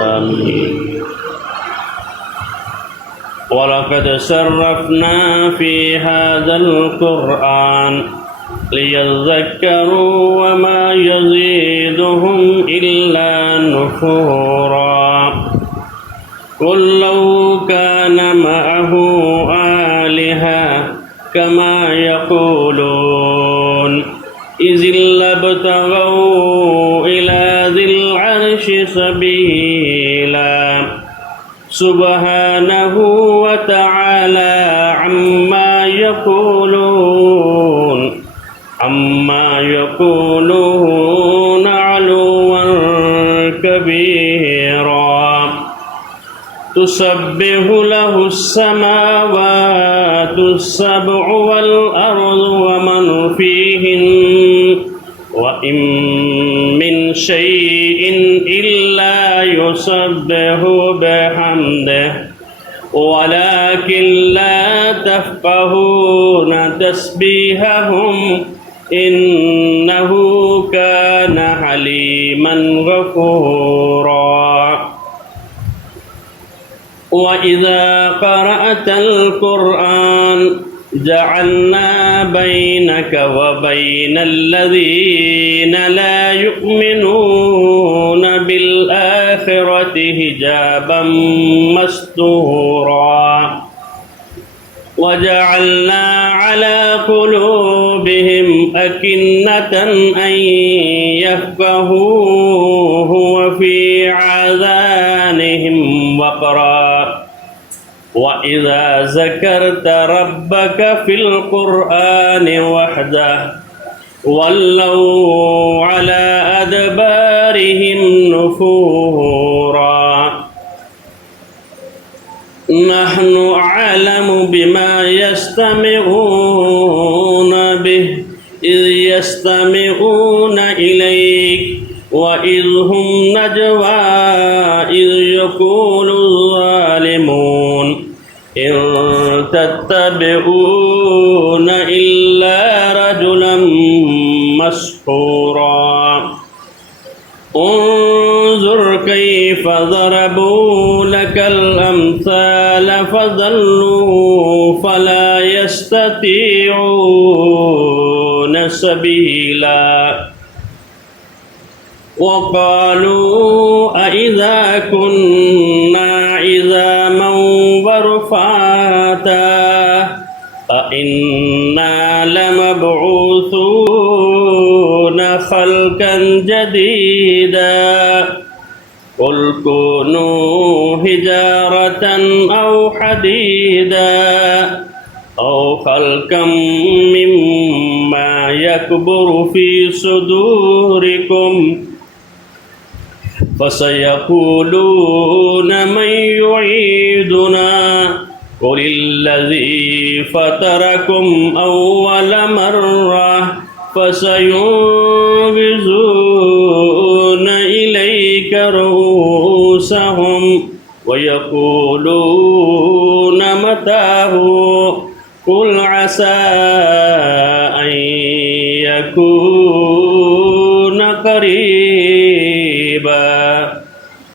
آمين. ولقد صرفنا في هذا القرآن ليذكروا وما يزيدهم إلا نفورا قل لو كان معه آلهة كما يقولون إذ لابتغوا إلى ذي العرش سبيلا سبحانه وتعالى عما يقولون علوا كبيرا تسبح له السماوات السبع والأرض ومن فيهن وإن من شيء إلا يسبح بحمده ولكن لا تفقهون تسبيحهم إنه كان حليما غفورا وإذا قرأت القرآن جعلنا بينك وبين الذين لا يؤمنون بالآخرة حجابا مستورا وجعلنا على قلوبهم أكنة أن يفقهوه وفي آذانهم وقرا وإذا ذكرت ربك في القرآن وحده ولوا على أدبارهم نفورا نحن أعلم بما يستمعون به إذ يستمعون إليك وإذ هم نجوى إذ يقول الظالمون إن تتبعون إلا رجلا مسحورا انظر كيف ضربوا لك الأمثال فضلوا فلا يستطيعون سبيلا وقالوا أإذا كنا عظاما ورفاتا أإنا لمبعوثون خلقا جديدا قل كونوا حجارة أو حديدا أو خلقا مما يكبر في صدوركم فسيقولون من يعيدنا قل الذي فطركم أول مرة فسينغضون إليك رؤوسهم ويقولون متاه قل عسى أن يكون